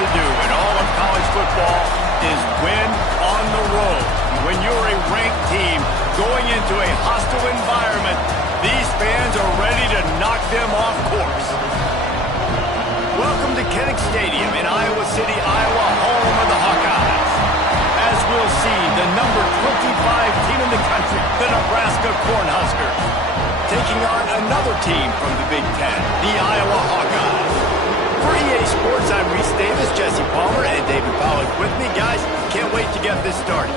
to do in all of college football is win on the road. When you're a ranked team going into a hostile environment, these fans are ready to knock them off course. Welcome to Kinnick Stadium in Iowa City, Iowa, home of the Hawkeyes. As we'll see, the number 25 team in the country, the Nebraska Cornhuskers, taking on another team from the Big Ten, the Iowa Hawkeyes. For EA Sports, I'm Reese Davis, Jesse Palmer, and David Pollack with me. Guys, can't wait to get this started.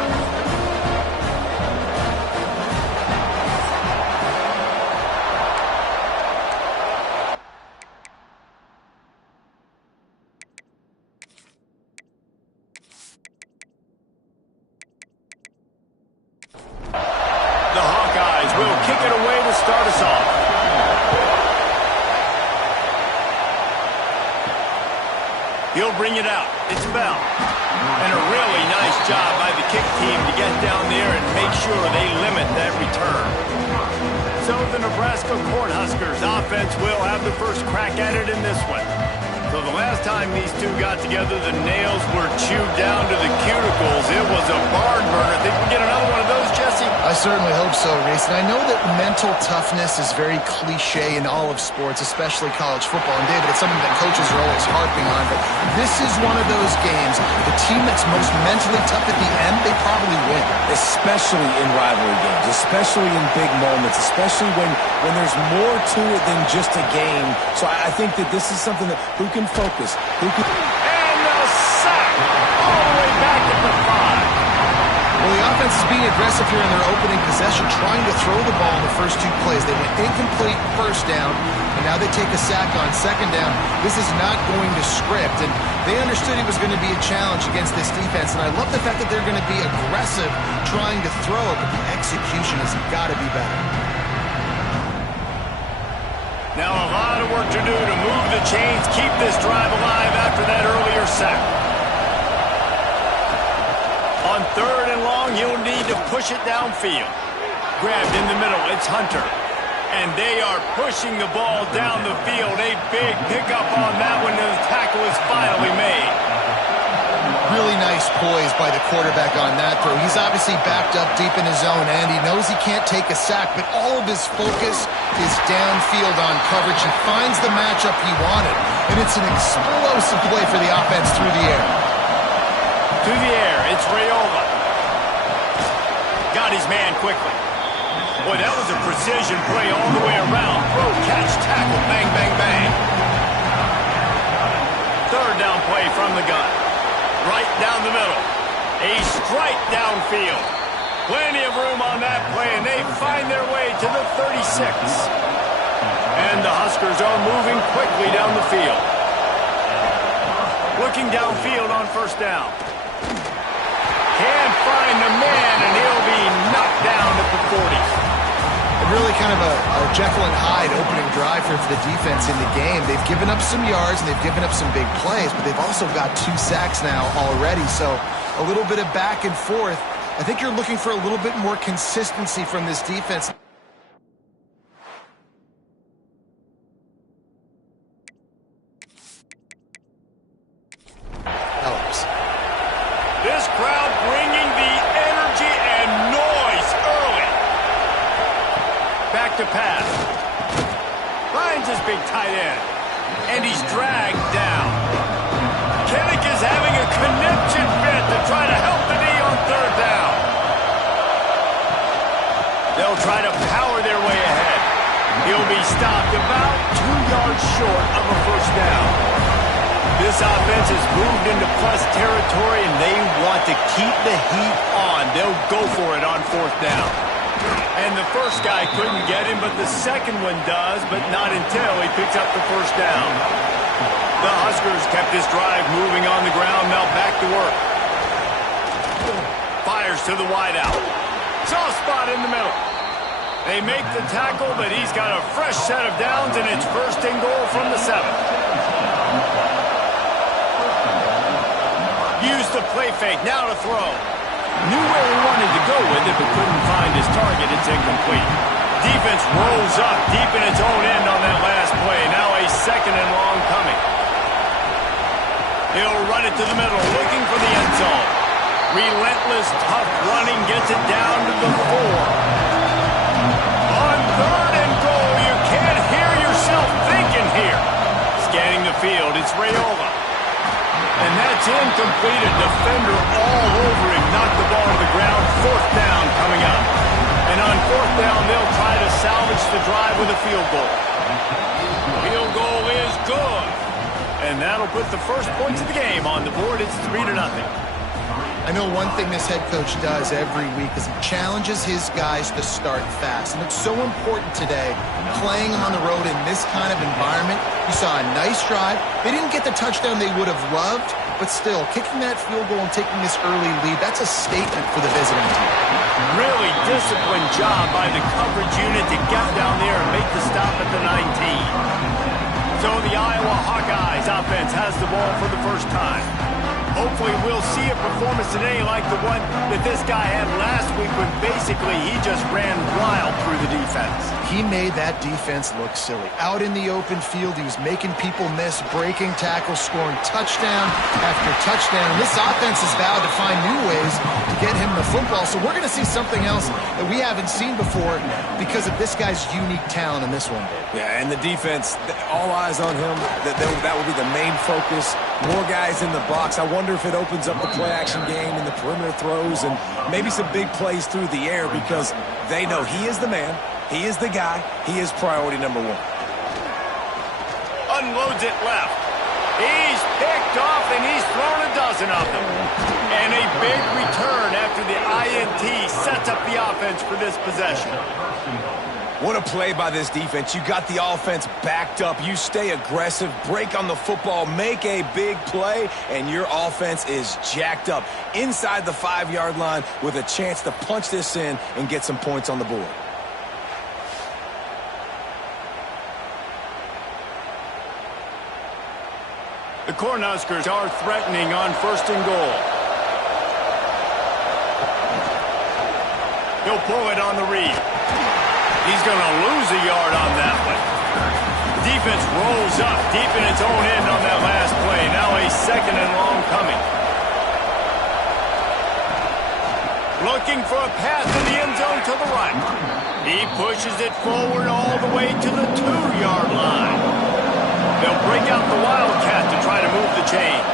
He'll bring it out. It's Bell. And a really nice job by the kick team to get down there and make sure they limit that return. So the Nebraska Cornhuskers offense will have the first crack at it in this one. So the last time these two got together, the nails were chewed down to the cuticles. It was a barn burner. Think we get another one of those, Jesse? I certainly hope so, Reese. And I know that mental toughness is very cliche in all of sports, especially college football. And David, it's something that coaches are always harping on. But this is one of those games. The team that's most mentally tough at the end, they probably win. Especially in rivalry games, especially in big moments, especially when there's more to it than just a game. So I think that this is something that who can focus, who can... And the sack all the way back at the 5. Well, the offense is being aggressive here in their opening possession, trying to throw the ball in the first two plays. They went incomplete first down, and now they take a sack on second down. This is not going to script, and they understood it was going to be a challenge against this defense, and I love the fact that they're going to be aggressive trying to throw, but the execution has got to be better. Now a lot of work to do to move the chains, keep this drive alive after that earlier sack. On third and long, he'll need to push it downfield. Grabbed in the middle, it's Hunter. And they are pushing the ball down the field. A big pickup on that one, and the tackle is finally made. Really nice poise by the quarterback on that throw. He's obviously backed up deep in his own end. He knows he can't take a sack, but all of his focus is downfield on coverage. He finds the matchup he wanted, and it's an explosive play for the offense through the air. To the air, it's Rayola. Got his man quickly. Boy, that was a precision play all the way around. Throw, catch, tackle, bang, bang, bang. Third down play from the gun. Right down the middle. A strike downfield. Plenty of room on that play, and they find their way to the 36. And the Huskers are moving quickly down the field. Looking downfield on first down. Can't find the man, and he'll be knocked down at the 40. Really kind of a Jekyll and Hyde opening drive for the defense in the game. They've given up some yards and they've given up some big plays, but they've also got 2 sacks now already. So a little bit of back and forth. I think you're looking for a little bit more consistency from this defense. Helps. This crowd bringing the energy and noise early. Back to pass. Finds his big tight end. And he's dragged down. Kinnick is having a conniption fit to try to help the knee on third down. They'll try to power their way ahead. He'll be stopped about 2 yards short of a first down. This offense has moved into plus territory, and they want to keep the heat on. They'll go for it on fourth down. And the first guy couldn't get him, but the second one does, but not until he picks up the first down. The Huskers kept this drive moving on the ground, now back to work. Fires to the wideout. Soft spot in the middle. They make the tackle, but he's got a fresh set of downs, and it's first and goal from the 7. Use the play fake, now to throw. Knew where he wanted to go with it, but couldn't find his target. It's incomplete. Defense rolls up deep in its own end on that last play. Now a second and long coming. He'll run it to the middle, looking for the end zone. Relentless, tough running gets it down to the 4. On 3rd and goal, you can't hear yourself thinking here. Scanning the field, it's Raiola. And that's incomplete. A defender all over him. Knocked the ball to the ground. 4th down coming up. And on 4th down, they'll try to salvage the drive with a field goal. Field goal is good. And that'll put the first points of the game on the board. It's 3-0. I know one thing this head coach does every week is he challenges his guys to start fast. And it's so important today, playing them on the road in this kind of environment. You saw a nice drive. They didn't get the touchdown they would have loved, but still, kicking that field goal and taking this early lead, that's a statement for the visiting team. Really disciplined job by the coverage unit to get down there and make the stop at the 19. So the Iowa Hawkeyes offense has the ball for the first time. Hopefully we'll see a performance today like the one that this guy had last week when basically he just ran wild through the defense. He made that defense look silly. Out in the open field, he was making people miss, breaking tackles, scoring touchdown after touchdown. And this offense is vowed to find new ways to get him the football. So we're going to see something else that we haven't seen before because of this guy's unique talent in this one. Yeah, and the defense, all eyes on him. That will be the main focus. More guys in the box. I wonder if it opens up the play-action game and the perimeter throws and maybe some big plays through the air because they know he is the man, he is the guy, he is priority number 1. Unloads it left. He's picked off and he's thrown a dozen of them. And a big return after the INT sets up the offense for this possession. What a play by this defense. You got the offense backed up. You stay aggressive, break on the football, make a big play, and your offense is jacked up inside the 5-yard line with a chance to punch this in and get some points on the board. The Cornhuskers are threatening on 1st and goal. He'll pull it on the read. He's going to lose a yard on that one. The defense rolls up deep in its own end on that last play. Now a 2nd and long coming. Looking for a path to the end zone to the right. He pushes it forward all the way to the 2-yard line. They'll break out the Wildcat to try to move the chains.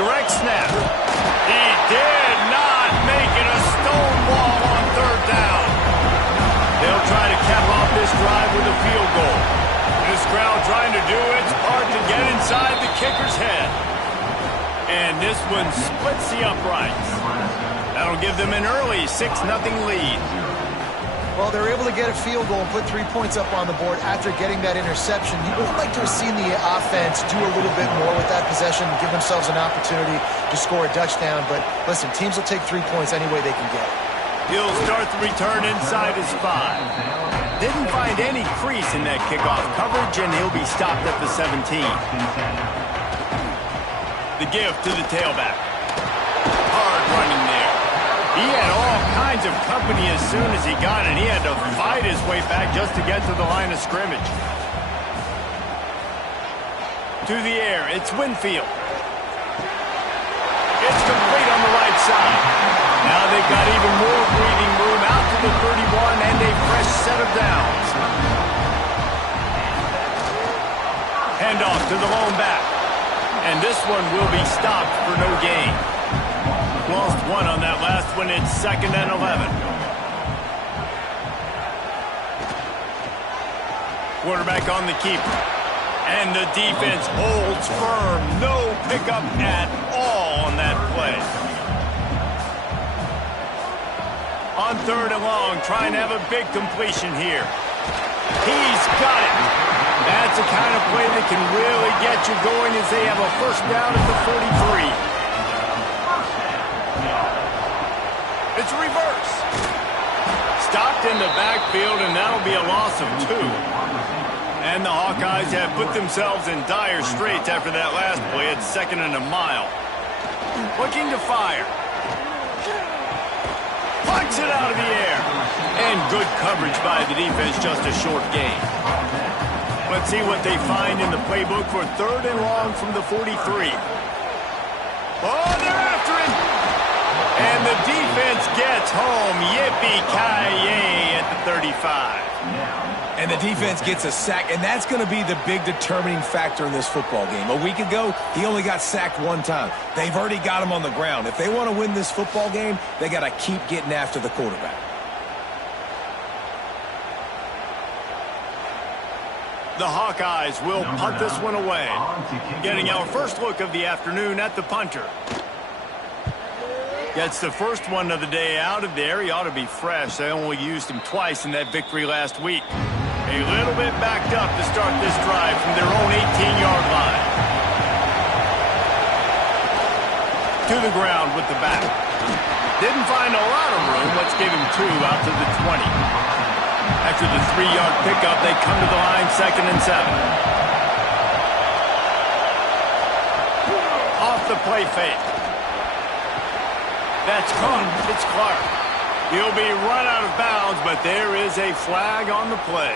Direct snap. He did not make it. A stonewall on 3rd down. They'll try to cap off this drive with a field goal. This crowd trying to do its part to get inside the kicker's head. And this one splits the uprights. That'll give them an early 6-0 lead. Well, they're able to get a field goal and put 3 points up on the board after getting that interception. You would like to have seen the offense do a little bit more with that possession and give themselves an opportunity to score a touchdown. But listen, teams will take 3 points any way they can get. He'll start the return inside his 5. Didn't find any crease in that kickoff coverage, and he'll be stopped at the 17. The give to the tailback. Hard running there. He had all kinds of company as soon as he got it. He had to fight his way back just to get to the line of scrimmage. To the air, it's Winfield. It's complete on the right side. Now they've got even more breathing room out to the 31 and a fresh set of downs. Handoff to the lone back. And this one will be stopped for no gain. Lost 1 on that last one. It's 2nd and 11. Quarterback on the keeper. And the defense holds firm. No pickup at all on that play. On 3rd and long, trying to have a big completion here. He's got it. That's the kind of play that can really get you going as they have a 1st down at the 43. It's a reverse. Stopped in the backfield, and that'll be a loss of 2. And the Hawkeyes have put themselves in dire straits after that last play. It's 2nd and a mile. Looking to fire. Punch it out of the air. And good coverage by the defense, just a short gain. Let's see what they find in the playbook for 3rd and long from the 43. Oh, they're after him. And the defense gets home. Yippee-ki-yay at the 35. And the defense gets a sack, and that's going to be the big determining factor in this football game. A week ago, he only got sacked one time. They've already got him on the ground. If they want to win this football game, they got to keep getting after the quarterback. The Hawkeyes will punt this one away. Getting our first look of the afternoon at the punter. Gets the first one of the day out of there. He ought to be fresh. They only used him twice in that victory last week. A little bit backed up to start this drive from their own 18-yard line. To the ground with the back. Didn't find a lot of room. Let's give him 2 out to the 20. After the 3-yard pickup, they come to the line, 2nd and 7. Off the play fake. That's caught. It's Clark. He'll be run out of bounds, but there is a flag on the play.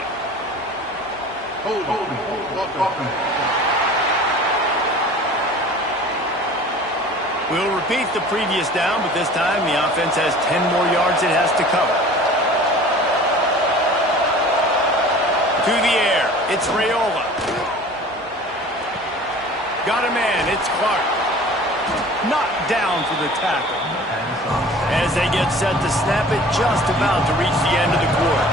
We'll repeat the previous down, but this time the offense has 10 more yards it has to cover. To the air, it's Raiola. Got a man, it's Clark. Knocked down for the tackle. As they get set to snap it, just about to reach the end of the quarter.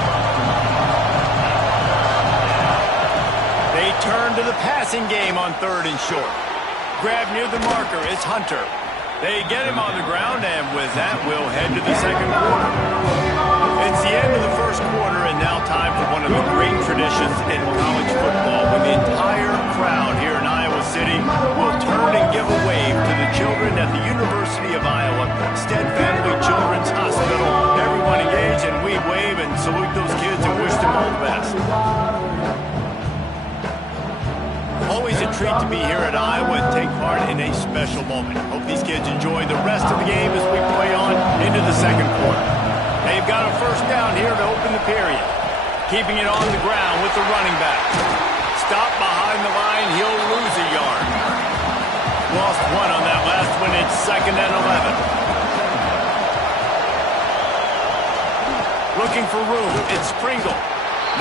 They turn to the passing game on 3rd and short. Grab near the marker, it's Hunter. They get him on the ground, and with that, we'll head to the 2nd quarter. It's the end of the 1st quarter, and now time for one of the great traditions in college football, when the entire crowd here in Iowa City will turn and give a wave to the children at the University of Iowa Stead Family Children's Hospital. Everyone engage, and we wave and salute those kids and wish them all the best. Always a treat to be here at Iowa and take part in a special moment. Hope these kids enjoy the rest of the game as we play on into the 2nd quarter. They've got a 1st down here to open the period. Keeping it on the ground with the running back. Stop behind the line, he'll lose a yard. Lost 1 on that last one, it's 2nd and 11. Looking for room, it's Pringle.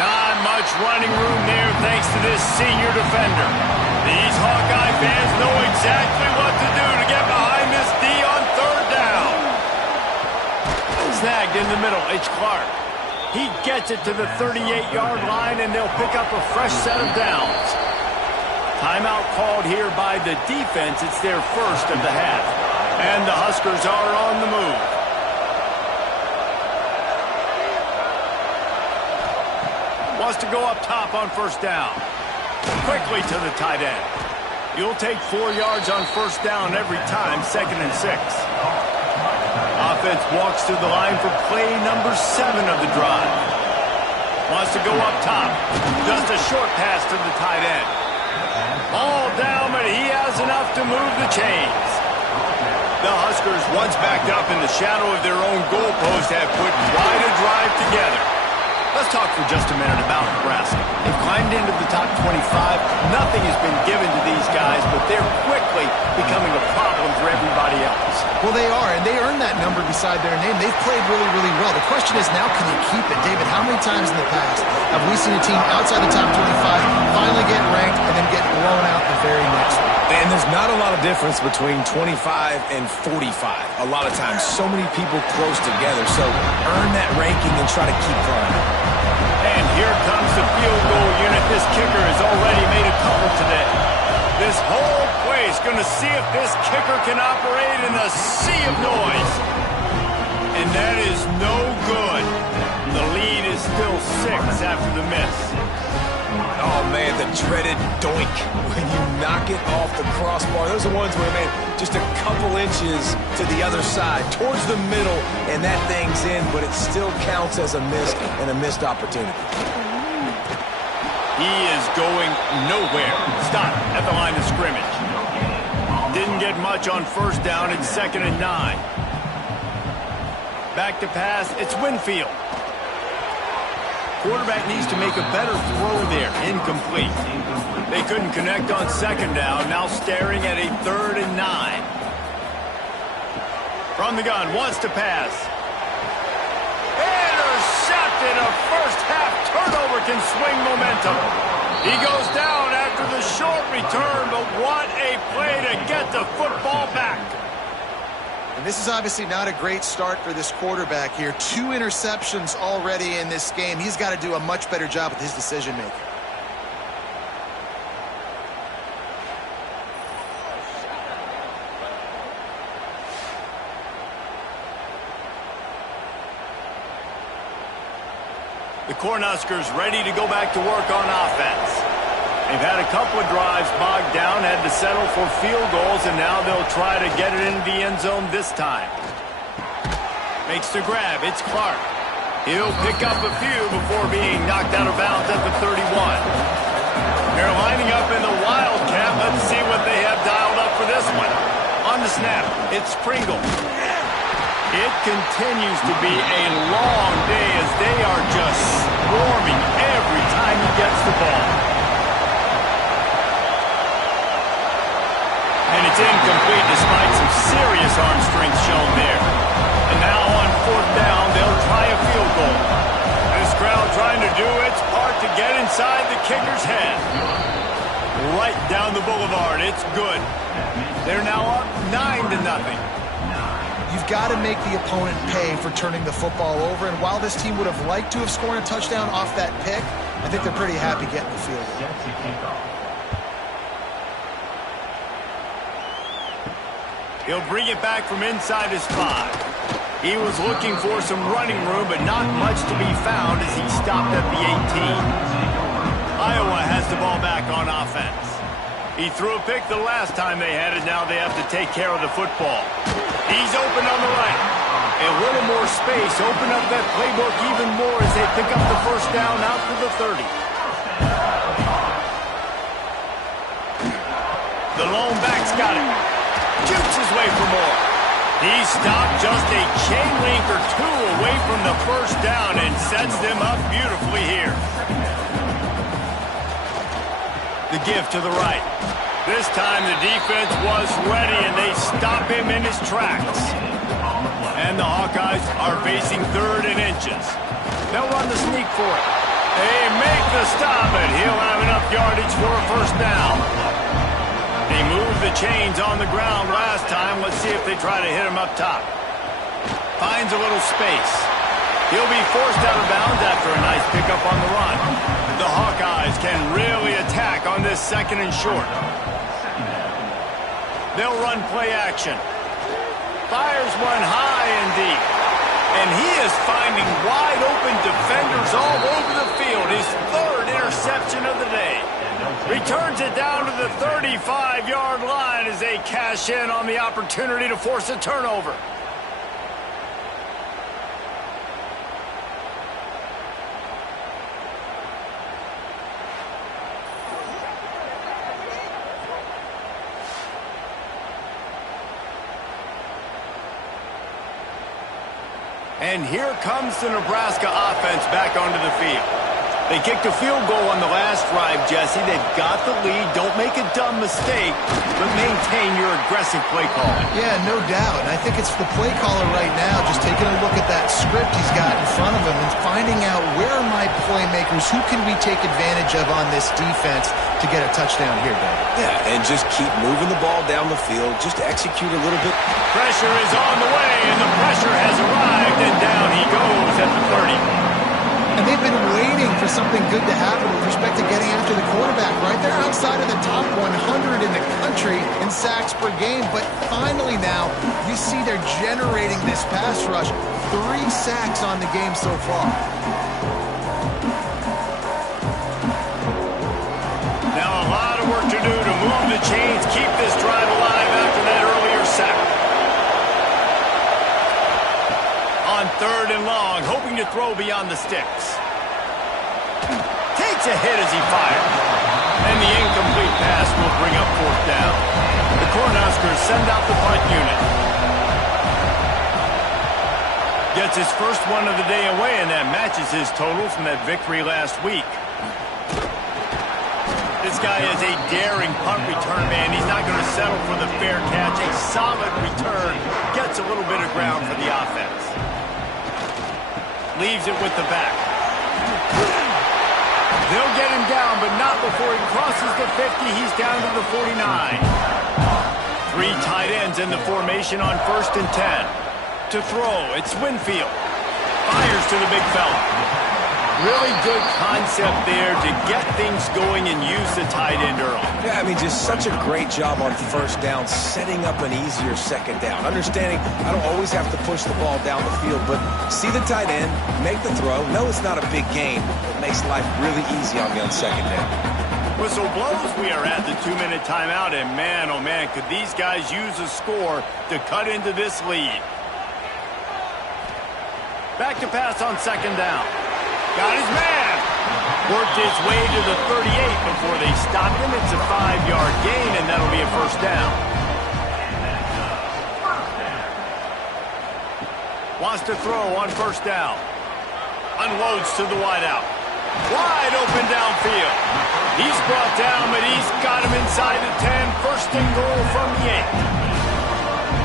Not much running room there thanks to this senior defender. These Hawkeye fans know exactly what to do to get behind this D on 3rd down. Snagged in the middle, it's Clark. He gets it to the 38-yard line, and they'll pick up a fresh set of downs. Timeout called here by the defense. It's their 1st of the half. And the Huskers are on the move. Wants to go up top on 1st down. Quickly to the tight end. You'll take 4 yards on 1st down every time, 2nd and 6. Offense walks to the line for play number 7 of the drive. Wants to go up top. Just a short pass to the tight end. All down, but he has enough to move the chains. The Huskers, once backed up in the shadow of their own goalpost, have put quite a drive together. Let's talk for just a minute about Nebraska. They've climbed into the top 25. Nothing has been given to these guys, but they're quickly becoming a problem for everybody else. Well, they are, and they earned that number beside their name. They've played really, really well. The question is now, can you keep it? David, how many times in the past have we seen a team outside the top 25 finally get ranked and then get blown out the very next week? And there's not a lot of difference between 25 and 45. A lot of times, so many people close together. So earn that ranking and try to keep climbing. And here comes the field goal unit. This kicker has already made a couple today. This whole place going to see if this kicker can operate in a sea of noise. And that is no good. The lead is still 6 after the miss. Oh, man, the dreaded doink when you knock it off the crossbar. Those are ones where, man, just a couple inches to the other side, towards the middle, and that thing's in, but it still counts as a miss and a missed opportunity. He is going nowhere. Stop at the line of scrimmage. Didn't get much on 1st down. It's 2nd and 9. Back to pass. It's Winfield. Quarterback needs to make a better throw there. Incomplete. They couldn't connect on 2nd down. Now staring at a 3rd and 9. From the gun, wants to pass. Intercepted. A first-half turnover can swing momentum. He goes down after the short return, but what a play to get the football back. And this is obviously not a great start for this quarterback here. 2 interceptions already in this game. He's got to do a much better job with his decision-making. The Cornhuskers ready to go back to work on offense. They've had a couple of drives bogged down, had to settle for field goals, and now they'll try to get it into the end zone this time. Makes the grab. It's Clark. He'll pick up a few before being knocked out of bounds at the 31. They're lining up in the Wildcat. Let's see what they have dialed up for this one. On the snap, it's Pringle. It continues to be a long day as they are just swarming every time he gets the ball. And it's incomplete despite some serious arm strength shown there. And now on 4th down, they'll try a field goal. This crowd trying to do its part to get inside the kicker's head. Right down the boulevard, it's good. They're now up 9-0. You've got to make the opponent pay for turning the football over, and while this team would have liked to have scored a touchdown off that pick, I think they're pretty happy getting the field goal. He'll bring it back from inside his 5. He was looking for some running room, but not much to be found as he stopped at the 18. Iowa has the ball back on offense. He threw a pick the last time they had it. Now they have to take care of the football. He's open on the right. A little more space. Open up that playbook even more as they pick up the first down out to the 30. The lone back's got it. Jukes his way for more. He stopped just a chain link or 2 away from the first down and sets them up beautifully here. The give to the right. This time the defense was ready and they stop him in his tracks. And the Hawkeyes are facing 3rd and inches. They'll run the sneak for it. They make the stop, and he'll have enough yardage for a first down. They moved the chains on the ground last time. Let's see if they try to hit him up top. Finds a little space. He'll be forced out of bounds after a nice pickup on the run. The Hawkeyes can really attack on this 2nd and short. They'll run play action. Fires one high and deep. And he is finding wide open defenders all over the field. His 3rd interception of the day. Returns it down to the 35-yard line as they cash in on the opportunity to force a turnover. And here comes the Nebraska offense back onto the field. They kicked a field goal on the last drive, Jesse. They've got the lead. Don't make a dumb mistake, but maintain your aggressive play calling. Yeah, no doubt. And I think it's the play caller right now just taking a look at that script he's got in front of him and finding out where are my playmakers, who can we take advantage of on this defense to get a touchdown here, Dave. Yeah, and just keep moving the ball down the field. Just execute a little bit. Pressure is on the way, and the pressure has arrived, and down he goes at the 30. And they've been waiting for something good to happen with respect to getting after the quarterback, right? They're outside of the top 100 in the country in sacks per game, but finally now you see they're generating this pass rush. 3 sacks on the game so far. Now a lot of work to do to move the chains, keep this drive alive after that earlier sack. On 3rd and long, hoping to throw beyond the sticks. Takes a hit as he fires. And the incomplete pass will bring up 4th down. The Cornhuskers send out the punt unit. Gets his first one of the day away, and that matches his total from that victory last week. This guy is a daring punt return man. He's not going to settle for the fair catch. A solid return. Gets a little bit of leaves it with the back. They'll get him down, but not before he crosses the 50. He's down to the 49. 3 tight ends in the formation on 1st and 10. To throw, it's Winfield. Fires to the big fella. Really good concept there to get things going and use the tight end early. Yeah, I mean, just such a great job on 1st down, setting up an easier 2nd down. Understanding I don't always have to push the ball down the field, but see the tight end, make the throw. No, it's not a big gain. It makes life really easy on me on 2nd down. Whistle blows. We are at the 2-minute timeout, and man, oh man, could these guys use a score to cut into this lead. Back to pass on 2nd down. Got his man. Worked his way to the 38 before they stopped him. It's a 5-yard gain, and that'll be a 1st down. Wants to throw on 1st down. Unloads to the wideout. Wide open downfield. He's brought down, but he's got him inside the 10. 1st and goal from the 8.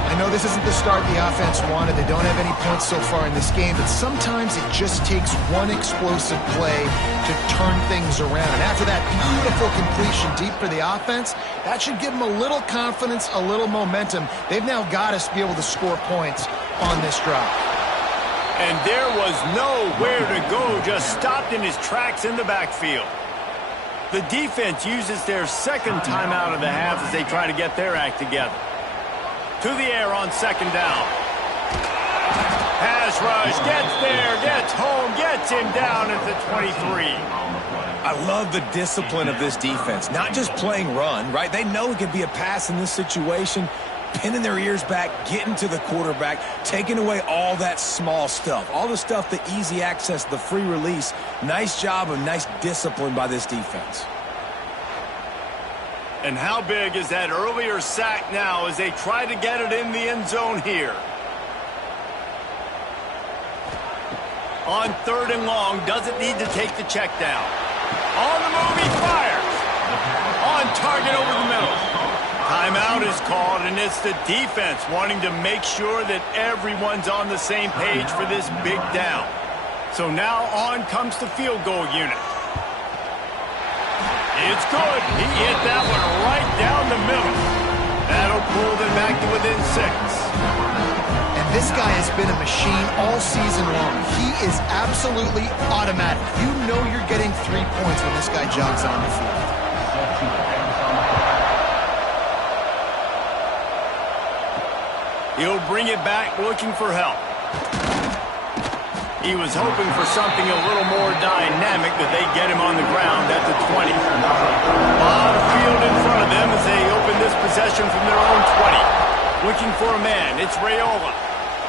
I know this isn't the start the offense wanted. They don't have any points so far in this game, but sometimes it just takes one explosive play to turn things around. And after that beautiful completion deep for the offense, that should give them a little confidence, a little momentum. They've now got us to be able to score points on this drive. And there was nowhere to go, just stopped in his tracks in the backfield. The defense uses their 2nd timeout of the half as they try to get their act together. To the air on 2nd down. Pass rush, gets there, gets home, gets him down at the 23. I love the discipline of this defense. Not just playing run, right? They know it could be a pass in this situation. Pinning their ears back, getting to the quarterback, taking away all that small stuff. All the stuff, the easy access, the free release. Nice job and nice discipline by this defense. And how big is that earlier sack now as they try to get it in the end zone here? On 3rd and long, doesn't need to take the check down. On the move, he fires. On target over the middle. Timeout is called, and it's the defense wanting to make sure that everyone's on the same page for this big down. So now on comes the field goal unit. It's good. He hit that one right down the middle. That'll pull them back to within 6. And this guy has been a machine all season long. He is absolutely automatic. You know you're getting 3 points when this guy jogs on the field. He'll bring it back looking for help. He was hoping for something a little more dynamic, but they get him on the ground at the 20. A lot of field in front of them as they open this possession from their own 20. Looking for a man. It's Raiola.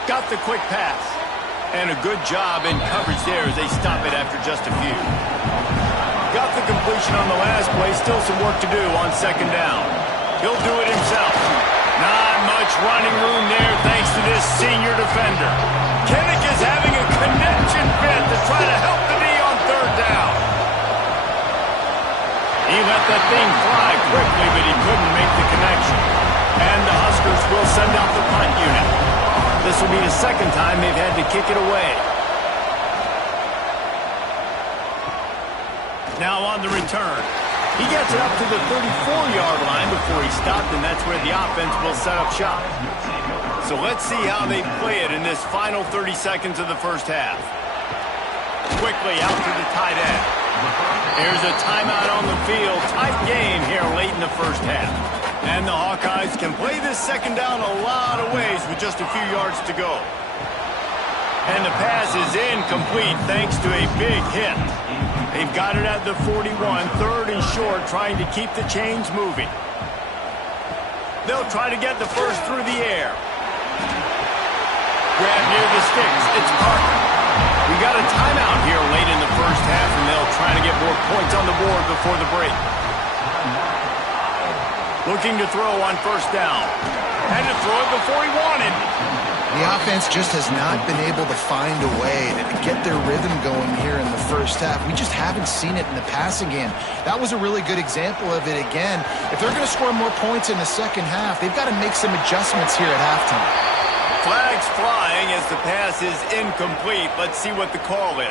Got the quick pass. And a good job in coverage there as they stop it after just a few. Got the completion on the last play. Still some work to do on 2nd down. He'll do it himself. Not much running room there thanks to this senior defender. Kinnick is having a connection fit to try to help the D on 3rd down. He let that thing fly quickly, but he couldn't make the connection. And the Huskers will send out the punt unit. This will be the 2nd time they've had to kick it away. Now on the return. He gets it up to the 34-yard line before he stopped, and that's where the offense will set up shop. So let's see how they play it in this final 30 seconds of the 1st half. Quickly out to the tight end. Here's a timeout on the field. Tight game here late in the 1st half. And the Hawkeyes can play this 2nd down a lot of ways with just a few yards to go. And the pass is incomplete thanks to a big hit. They've got it at the 41, 3rd and short, trying to keep the chains moving. They'll try to get the first through the air. Grab near the sticks. It's Parker. We got a timeout here late in the 1st half, and they'll try to get more points on the board before the break. Looking to throw on 1st down. Had to throw it before he wanted. The offense just has not been able to find a way to get their rhythm going here in the 1st half. We just haven't seen it in the passing game. That was a really good example of it again. If they're going to score more points in the 2nd half, they've got to make some adjustments here at halftime. Flags fly, holding as the pass is incomplete. Let's see what the call is.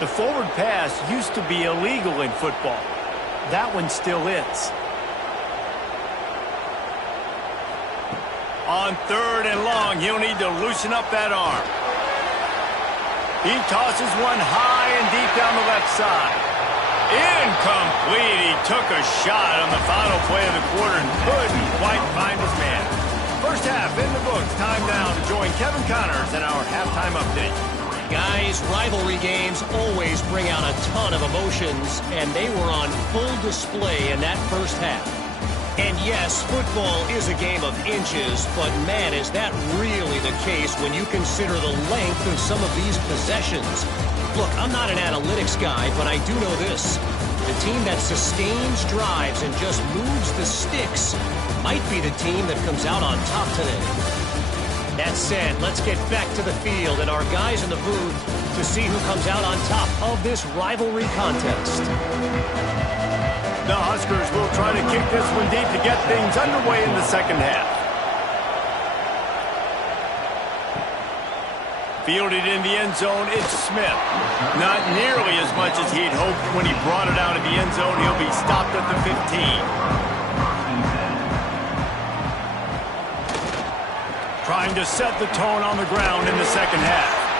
The forward pass used to be illegal in football. That one still is. On 3rd and long, he'll need to loosen up that arm. He tosses one high and deep down the left side. Incomplete. He took a shot on the final play of the quarter and couldn't quite find his man. First half in the books. Time now to join Kevin Connors in our halftime update. Guys, rivalry games always bring out a ton of emotions, and they were on full display in that first half. And yes, football is a game of inches, but man, is that really the case when you consider the length of some of these possessions. Look, I'm not an analytics guy, but I do know this. The team that sustains drives and just moves the sticks might be the team that comes out on top today. That said, let's get back to the field and our guys in the booth to see who comes out on top of this rivalry contest. The Huskers will try to kick this one deep to get things underway in the second half. Fielded in the end zone, it's Smith. Not nearly as much as he'd hoped when he brought it out of the end zone. He'll be stopped at the 15. Trying to set the tone on the ground in the second half.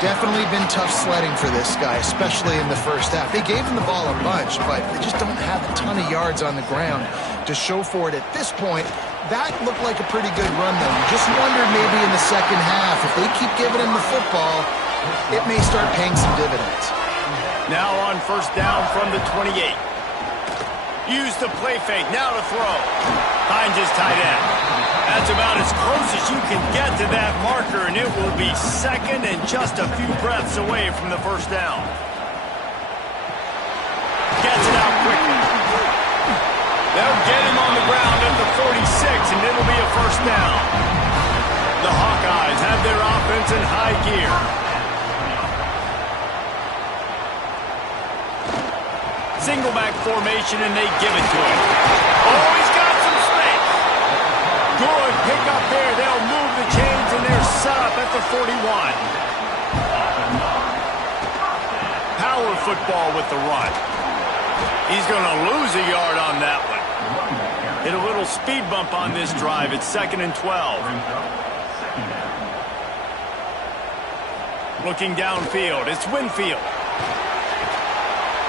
Definitely been tough sledding for this guy, especially in the first half. They gave him the ball a bunch, but they just don't have a ton of yards on the ground to show for it at this point. That looked like a pretty good run, though. You just wondered maybe in the second half, if they keep giving him the football, it may start paying some dividends. Now on first down from the 28. Use the play fake, now to throw. Finds his tight end. That's about as close as you can get to that marker, and it will be second and just a few breaths away from the first down. Gets it out quickly. They'll get him on the ground at the 46, and it'll be a first down. The Hawkeyes have their offense in high gear. Single back formation, and they give it to him. Oh, he's got some space. Good pick up there. They'll move the chains, and they're set up at the 41. Power football with the run. He's going to lose a yard on that one. Hit a little speed bump on this drive. It's 2nd and 12. Looking downfield, it's Winfield.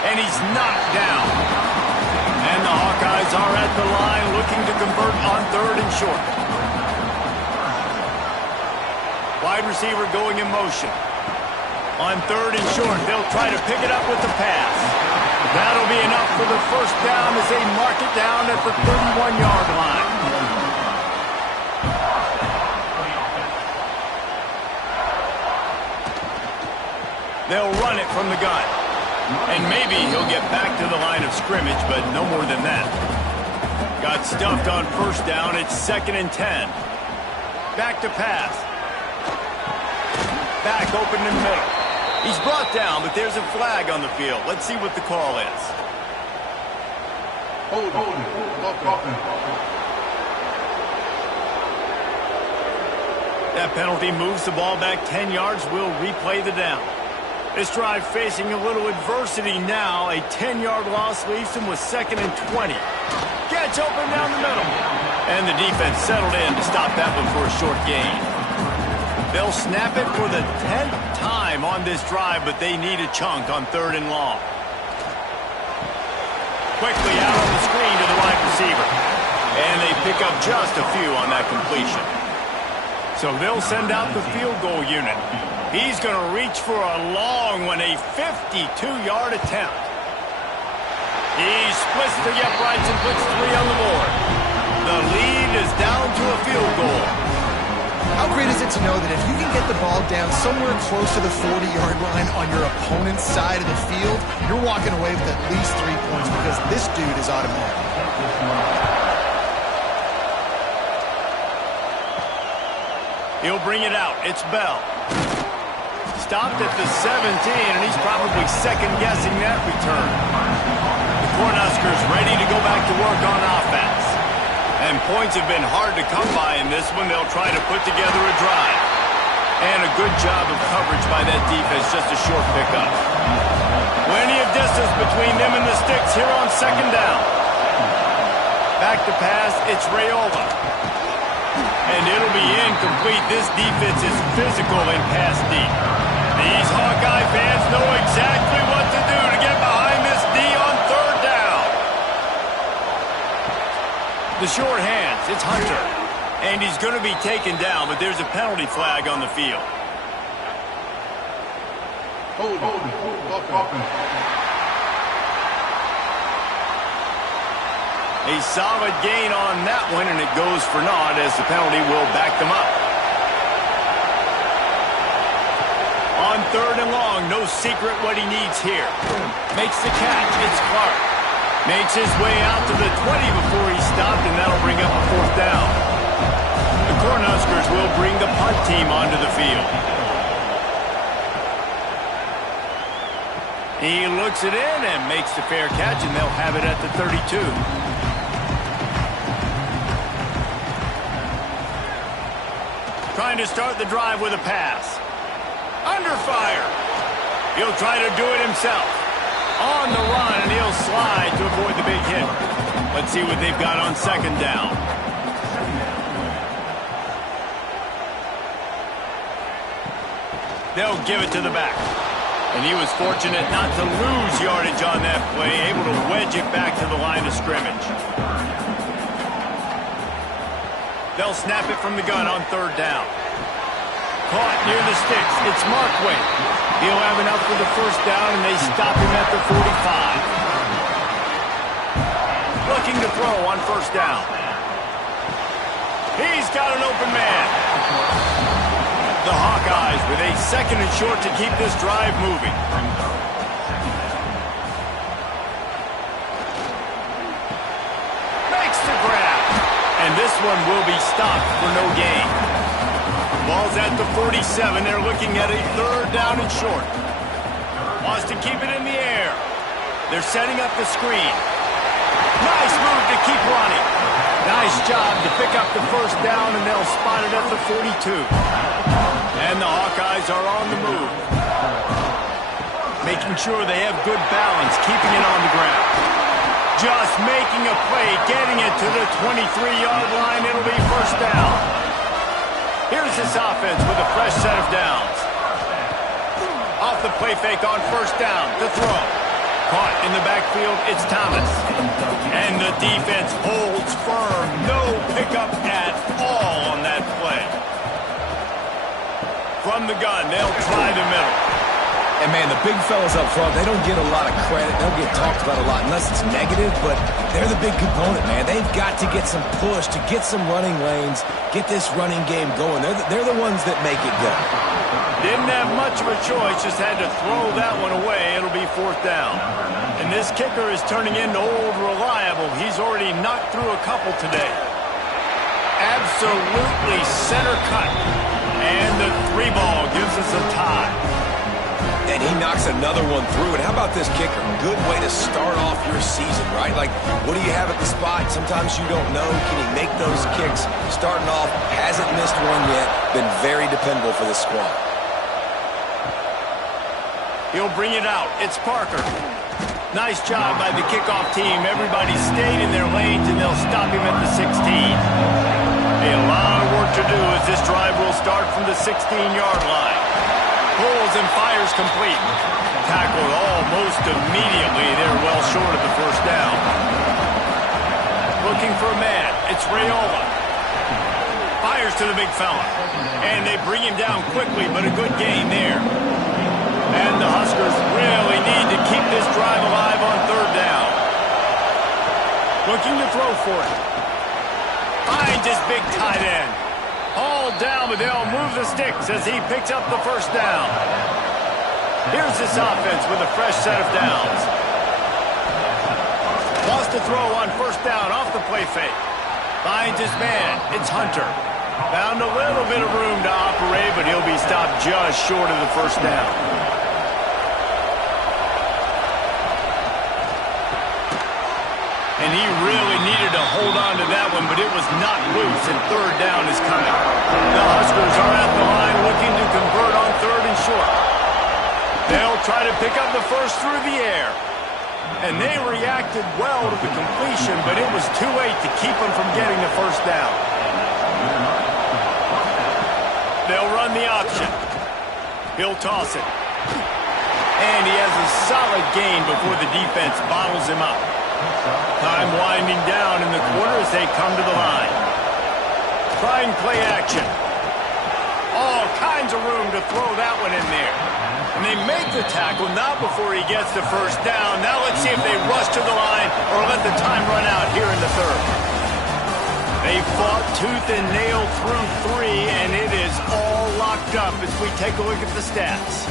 And he's knocked down. And the Hawkeyes are at the line looking to convert on 3rd and short. Wide receiver going in motion. On 3rd and short, they'll try to pick it up with the pass. That'll be enough for the first down as they mark it down at the 31-yard line. They'll run it from the gun. And maybe he'll get back to the line of scrimmage, but no more than that. Got stuffed on first down. It's 2nd and 10. Back to pass. Back open in the middle. He's brought down, but there's a flag on the field. Let's see what the call is. That penalty moves the ball back 10 yards. We'll replay the down. This drive facing a little adversity now. A 10-yard loss leaves him with 2nd and 20. Gets open down the middle. And the defense settled in to stop that one for a short gain. They'll snap it for the 10th time on this drive, but they need a chunk on 3rd and long. Quickly out on the screen to the wide receiver. And they pick up just a few on that completion. So they'll send out the field goal unit. He's going to reach for a long one, a 52-yard attempt. He splits the uprights and puts 3 on the board. The lead is down to a field goal. How great is it to know that if you can get the ball down somewhere close to the 40-yard line on your opponent's side of the field, you're walking away with at least 3 points because this dude is automatic. He'll bring it out. It's Bell. Stopped at the 17, and he's probably second-guessing that return. The Cornhuskers ready go back to work on offense. And points have been hard to come by in this one. They'll try to put together a drive. And a good job of coverage by that defense, just a short pickup. Plenty of distance between them and the sticks here on second down. Back to pass, it's Raiola. And it'll be incomplete. This defense is physical and pass deep. These Hawkeye fans know exactly what to do to get behind this D on third down. The short hands, it's Hunter. And he's going to be taken down, but there's a penalty flag on the field. Hold. A solid gain on that one, and it goes for naught as the penalty will back them up. On third and long, no secret what he needs here. Makes the catch, it's Clark. Makes his way out to the 20 before he stopped, and that'll bring up a fourth down. The Cornhuskers will bring the punt team onto the field. He looks it in and makes the fair catch, and they'll have it at the 32. Trying to start the drive with a pass. Under fire. He'll try to do it himself. On the run, and he'll slide to avoid the big hit. Let's see what they've got on second down. They'll give it to the back. And he was fortunate not to lose yardage on that play, able to wedge it back to the line of scrimmage. They'll snap it from the gun on third down. Caught near the sticks. It's Markway. He'll have enough for the first down, and they stop him at the 45. Looking to throw on first down. He's got an open man. The Hawkeyes with a second and short to keep this drive moving. Makes the grab. And this one will be stopped for no gain. Ball's at the 47. They're looking at a third down and short. Wants to keep it in the air. They're setting up the screen. Nice move to keep running. Nice job to pick up the first down, and they'll spot it at the 42. And the Hawkeyes are on the move. Making sure they have good balance, keeping it on the ground. Just making a play, getting it to the 23-yard line. It'll be first down. Here's this offense with a fresh set of downs. Off the play fake on first down to throw. Caught in the backfield, it's Thomas. And the defense holds firm. No pickup at all on that play. From the gun, they'll try the middle. And, man, the big fellas up front, they don't get a lot of credit. They'll get talked about a lot unless it's negative, but they're the big component, man. They've got to get some push, to get some running lanes, get this running game going. They're the ones that make it go. Didn't have much of a choice, just had to throw that one away. It'll be fourth down. And this kicker is turning into old reliable. He's already knocked through a couple today. Absolutely center cut. And the 3 ball gives us a tie. And he knocks another one through. And how about this kicker? Good way to start off your season, right? Like, what do you have at the spot? Sometimes you don't know. Can he make those kicks? Starting off, hasn't missed one yet. Been very dependable for this squad. He'll bring it out. It's Parker. Nice job by the kickoff team. Everybody stayed in their lanes, and they'll stop him at the 16. A lot of work to do as this drive will start from the 16-yard line. Pulls and fires complete. Tackled almost immediately. They're well short of the first down. Looking for a man. It's Raiola. Fires to the big fella. And they bring him down quickly, but a good gain there. And the Huskers really need to keep this drive alive on third down. Looking to throw for it. Finds his big tight end. All down, but they'll move the sticks as he picks up the first down. Here's this offense with a fresh set of downs. Wants to throw on first down off the play fake. Finds his man. It's Hunter. Found a little bit of room to operate, but he'll be stopped just short of the first down. And he really needed to hold on to that one, but it was not loose, and third down is coming. The Huskers are at the line looking to convert on third and short. They'll try to pick up the first through the air. And they reacted well to the completion, but it was too late to keep them from getting the first down. They'll run the option. He'll toss it. And he has a solid gain before the defense bottles him up. Time winding down in the corner as they come to the line. Trying play action. All kinds of room to throw that one in there. And they make the tackle, not before he gets the first down. Now let's see if they rush to the line or let the time run out here in the third. They fought tooth and nail through three, and it is all locked up as we take a look at the stats.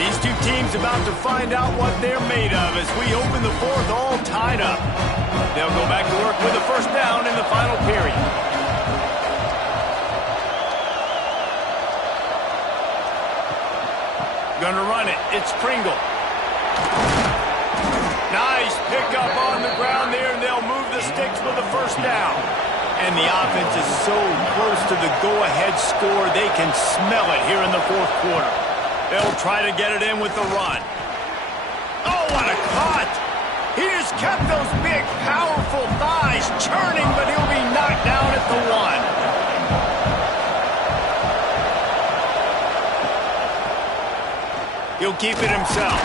These two teams about to find out what they're made of as we open the fourth all tied up. They'll go back to work with a first down in the final period. Gonna run it. It's Pringle. Nice pickup on the ground there, and they'll move the sticks with a first down. And the offense is so close to the go-ahead score, they can smell it here in the fourth quarter. They'll try to get it in with the run. Oh, what a cut! He just kept those big, powerful thighs churning, but he'll be knocked down at the one. He'll keep it himself.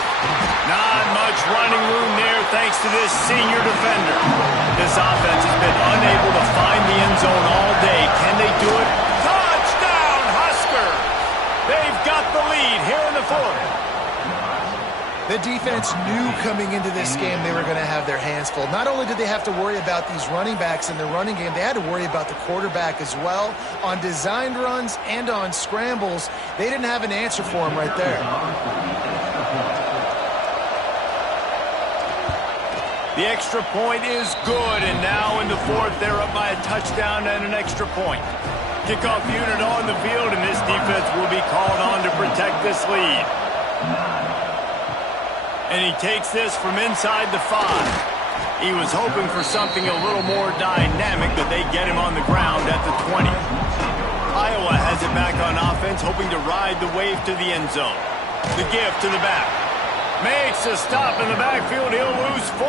Not much running room there thanks to this senior defender. This offense has been unable to find the end zone all day. Can they do it? Touchdown, Husker! They've got the lead here in the fourth. The defense knew coming into this game they were going to have their hands full. Not only did they have to worry about these running backs in the running game, they had to worry about the quarterback as well. On designed runs and on scrambles, they didn't have an answer for him right there. The extra point is good, and now in the fourth, they're up by a touchdown and an extra point. Kickoff unit on the field, and this defense will be called on to protect this lead. And he takes this from inside the 5. He was hoping for something a little more dynamic, but they get him on the ground at the 20. Iowa has it back on offense, hoping to ride the wave to the end zone. The give to the back. Makes a stop in the backfield. He'll lose 4.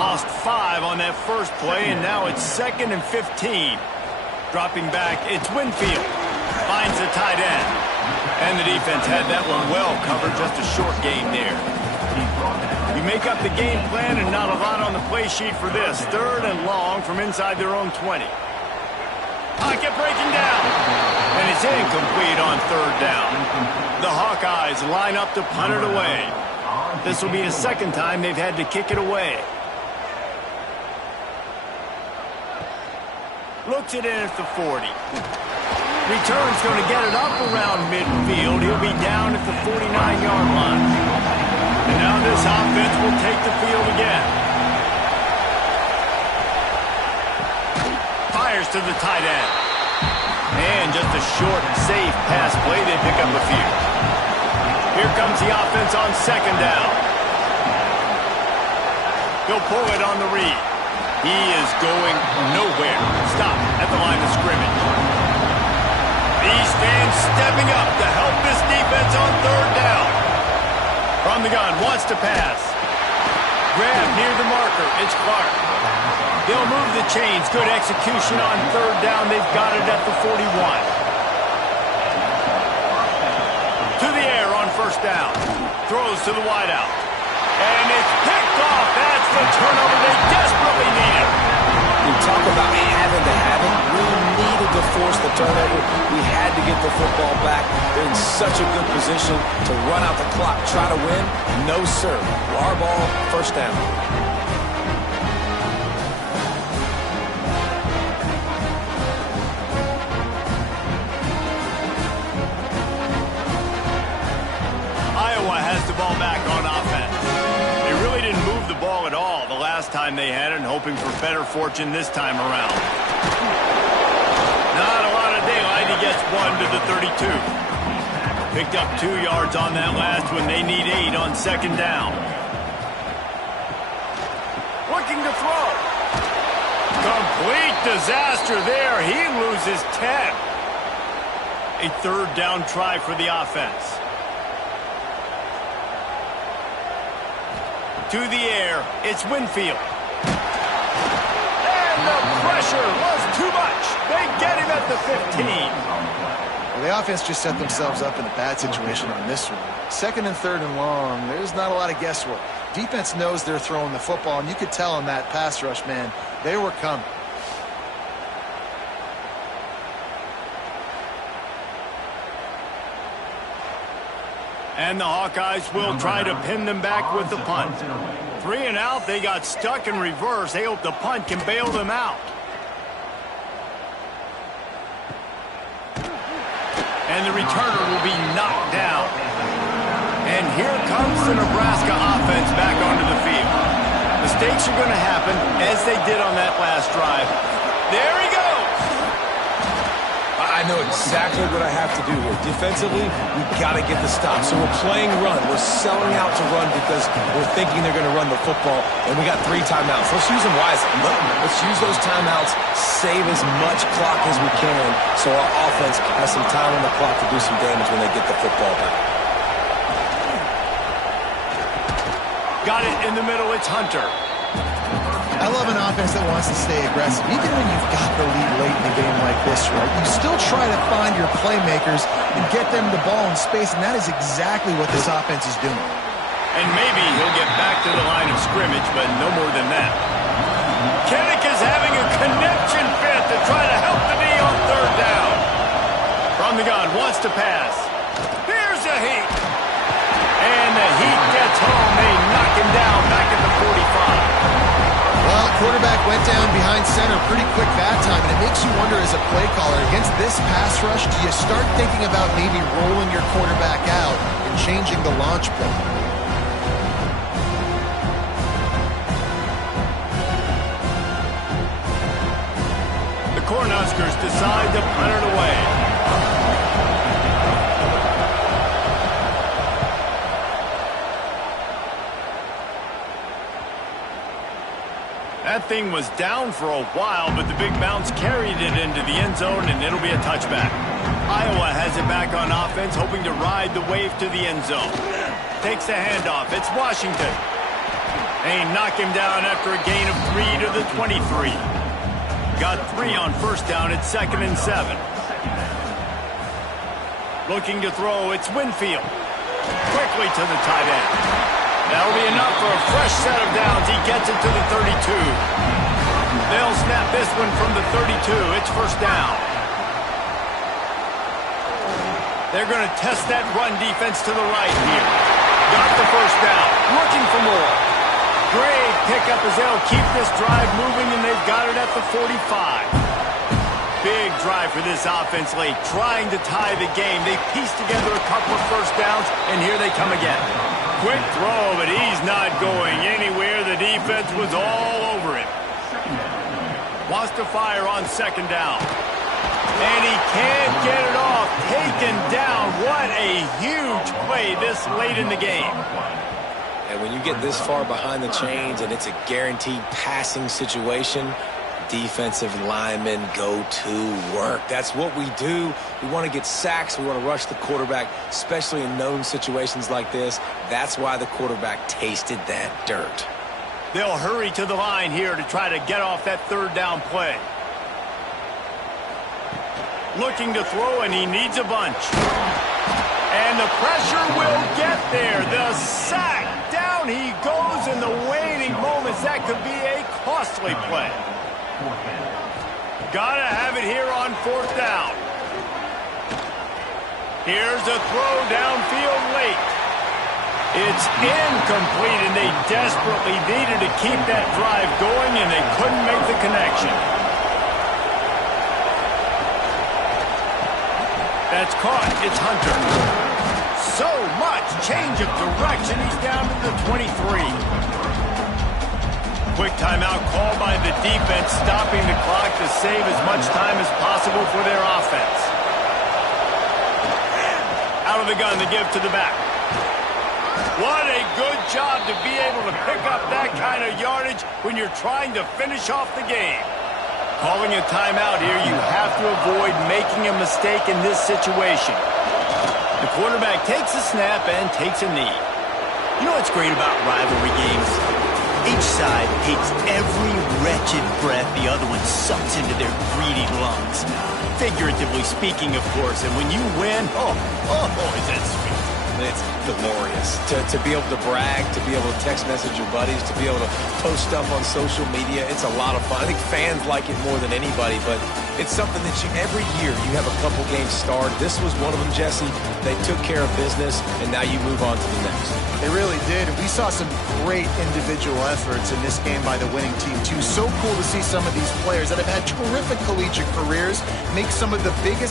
Lost 5 on that first play, and now it's 2nd and 15. Dropping back, it's Winfield. Finds the tight end. And the defense had that one well covered, just a short gain there. You make up the game plan and not a lot on the play sheet for this. 3rd and long from inside their own 20. Pocket breaking down. And it's incomplete on 3rd down. The Hawkeyes line up to punt it away. This will be the 2nd time they've had to kick it away. Looks it in at the 40. Return's going to get it up around midfield. He'll be down at the 49-yard line. And now this offense will take the field again. Fires to the tight end. And just a short, safe pass play. They pick up a few. Here comes the offense on 2nd down. He'll pull it on the read. He is going nowhere. Stop at the line of scrimmage. These fans stepping up to help this defense on 3rd down. From the gun, wants to pass. Grab near the marker. It's Clark. They'll move the chains. Good execution on 3rd down. They've got it at the 41. To the air on 1st down. Throws to the wideout. And it's picked off. That's the turnover they desperately needed. You talk about having to have it. We needed to force the turnover. We had to get the football back. They're in such a good position to run out the clock, try to win. No, sir. Our ball, 1st down. Iowa has the ball back on offense. They really didn't move the ball at all the last time they had it, and hoping for better fortune this time around. Not a lot of daylight. He gets 1 to the 32. Picked up 2 yards on that last one. They need 8 on second down. Looking to throw. Complete disaster there. He loses 10. A third down try for the offense. To the air, it's Winfield. And the pressure was too much. They get him at the 15. Well, the offense just set themselves up in a bad situation on this one. Second and third and long, there's not a lot of guesswork. Defense knows they're throwing the football, and you could tell on that pass rush, man, they were coming. And the Hawkeyes will try to pin them back with the punt. 3 and out, they got stuck in reverse. They hope the punt can bail them out. And the returner will be knocked down. And here comes the Nebraska offense back onto the field. Mistakes are going to happen, as they did on that last drive. There he goes! I know exactly what I have to do here. Defensively, we've got to get the stop. So we're playing run. We're selling out to run because we're thinking they're going to run the football, and we got 3 timeouts. Let's use them wisely. Let's use those timeouts, save as much clock as we can so our offense has some time on the clock to do some damage when they get the football back. Got it in the middle. It's Hunter. I love an offense that wants to stay aggressive. Even when you've got the lead late in the game like this, right, you still try to find your playmakers and get them the ball in space, and that is exactly what this offense is doing. And maybe he'll get back to the line of scrimmage, but no more than that. Kennick is having a connection fit to try to help the knee on third down. From the gun, wants to pass. Here's a heat. And the heat gets home. They knock him down back at the 45. Well, quarterback went down behind center pretty quick that time, and it makes you wonder as a play caller, against this pass rush, do you start thinking about maybe rolling your quarterback out and changing the launch play? The Cornhuskers decide to punt it away. That thing was down for a while, but the big bounce carried it into the end zone, and it'll be a touchback. Iowa has it back on offense, hoping to ride the wave to the end zone. Takes the handoff. It's Washington. They knock him down after a gain of 3 to the 23. Got 3 on first down at 2nd and 7. Looking to throw, it's Winfield. Quickly to the tight end. That'll be enough for a fresh set of downs. He gets it to the 32. They'll snap this one from the 32. It's first down. They're going to test that run defense to the right here. Got the first down. Looking for more. Great pickup as they'll keep this drive moving, and they've got it at the 45. Big drive for this offense late, trying to tie the game. They pieced together a couple of first downs, and here they come again. Quick throw, but he's not going anywhere. The defense was all over him. Wants to fire on second down. And he can't get it off. Taken down. What a huge play this late in the game. And when you get this far behind the chains and it's a guaranteed passing situation, defensive linemen go to work. That's what we do. We want to get sacks. We want to rush the quarterback, especially in known situations like this. That's why the quarterback tasted that dirt. They'll hurry to the line here to try to get off that third down play. Looking to throw, and he needs a bunch. And the pressure will get there. The sack. Down he goes in the waning moments. That could be a costly play. Gotta have it here on fourth down. Here's a throw downfield late. It's incomplete, and they desperately needed to keep that drive going, and they couldn't make the connection. That's caught. It's Hunter. So much change of direction. He's down to the 23. Quick timeout called by the defense, stopping the clock to save as much time as possible for their offense. Out Out of the gun to give to the back. What a good job to be able to pick up that kind of yardage when you're trying to finish off the game. Calling a timeout here, you have to avoid making a mistake in this situation. The quarterback takes a snap and takes a knee. You know what's great about rivalry games? Each side hates every wretched breath the other one sucks into their greedy lungs. Figuratively speaking, of course, and when you win, is that sweet. It's glorious to be able to brag, to be able to text message your buddies, to be able to post stuff on social media. It's a lot of fun. I think fans like it more than anybody, but it's something that every year you have a couple games starred. This was one of them, Jesse. They took care of business, and now you move on to the next. They really did. We saw some great individual efforts in this game by the winning team, too. So cool to see some of these players that have had terrific collegiate careers make some of the biggest